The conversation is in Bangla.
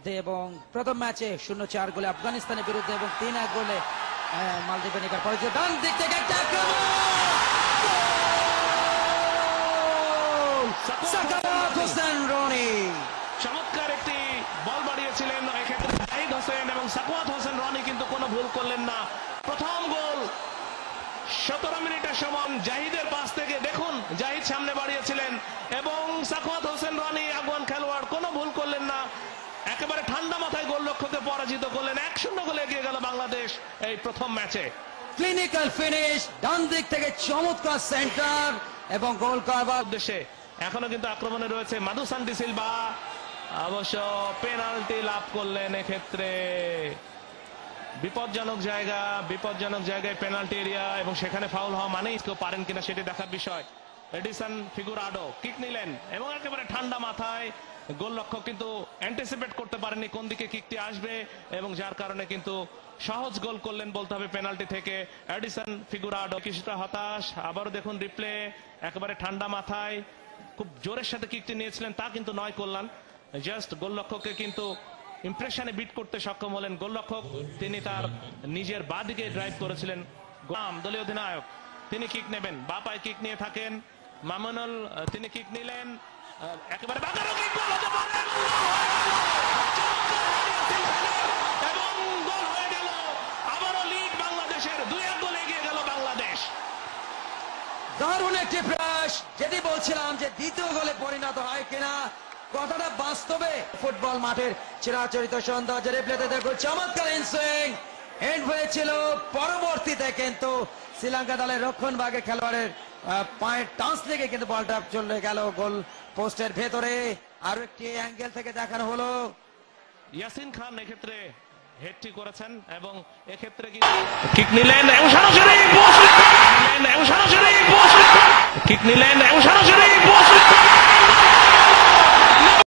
বিরুদ্ধে এবং প্রথম ম্যাচে 0-4 গোলে আফগানিস্তানের বিরুদ্ধে এবং 3-1 গোলে মালদ্বীপে নিকার পরাজিত। ডান দিক থেকে একটা আক্রমণ, সাখাওয়াত হোসেন রনি চমৎকার একটি বল বাড়িয়েছিলেন এক্ষেত্রে জাহিদ হোসেন, এবং সাখাওয়াত হোসেন রনি কিন্তু কোনো ভুল করলেন না। প্রথম গোল 17 মিনিটের সময় জাহিদের পাস থেকে দেখুন, জাহিদ সামনে বাড়িয়েছিলেন এবং সাখাওয়াত হোসেন রনি আগুয়ান খেলোয়াড় কোনো ভুল করলেন না, একেবারে ঠান্ডা মাথায় গোলরক্ষককে পরাজিত করলেন। 1-0 গোলে এগিয়ে গেল বাংলাদেশ এই প্রথম ম্যাচে। ক্লিনিক্যাল ফিনিশ, ডান দিক থেকে চমৎকার সেন্টার এবং গোল করার উদ্দেশ্যে এখনো কিন্তু আক্রমণে রয়েছে মাদুসান ডি সিলভা, অবশ্য পেনাল্টি লাভ করলেন এক্ষেত্রে। বিপজ্জনক জায়গায় পেনাল্টি এরিয়া, এবং সেখানে ফাউল হওয়া মানেই কেউ পারেন কিনা সেটি দেখার বিষয়। এডিসন ফিগুরাডো কিক নিলেন এবং একেবারে ঠান্ডা মাথায় গোলরক্ষক কিন্তু অ্যান্টিসিপেট করতে পারেননি কোন দিকে কিকটি আসবে, এবং যার কারণে কিন্তু সহজ গোল করলেন বলতে হবে পেনাল্টি থেকে এডিসন ফিগুরাডো। কিছুটা হতাশ, আবারও দেখুন রিপ্লে, একেবারে ঠান্ডা মাথায় খুব জোরের সাথে কিকটি নিয়েছিলেন তা কিন্তু নয় করলেন, জাস্ট গোলরক্ষককে কিন্তু ইমপ্রেশনে বিট করতে সক্ষম হলেন গোলরক্ষক। তিনি তার নিজের বাঁ দিকে ড্রাইভ করেছিলেন। দলীয় অধিনায়ক তিনি কিক নেবেন, বাঁ পায়ে কিক নিয়ে থাকেন মামুনুল, তিনি কিক নিলেন, একেবারে বাঁকানো কিক, গোল হতে পারে এবং গোল হয়ে গেল। আবারও লিড বাংলাদেশের, 2-1 গোলে এগিয়ে গেল বাংলাদেশ। দারুণ একটি প্রয়াস, যেটি বলছিলাম যে দ্বিতীয় গোলে পরিণত হয় কিনা, কথাটা বাস্তবে ফুটবল মাঠের চিরাচরিত সৌন্দর্য রিপ্লেতে দেখুন চমৎকার ইনসুইং এন্ড হয়েছিল। পরবর্তীতে কিন্তু শ্রীলঙ্কা দলের রক্ষণ ভাগে খেলোয়াড়ের পায়ের টাচ থেকে কিন্তু বলটা চলে গেল গোল পোস্টের ভেতরে। আরো একটি অ্যাঙ্গেল থেকে দেখানো হলো, ইয়াসিন খান এক্ষেত্রে হেডটি করেছেন এবং এক্ষেত্রে কিক নিলেন এবং সরাসরি কিক নিলেন এবং সরাসরি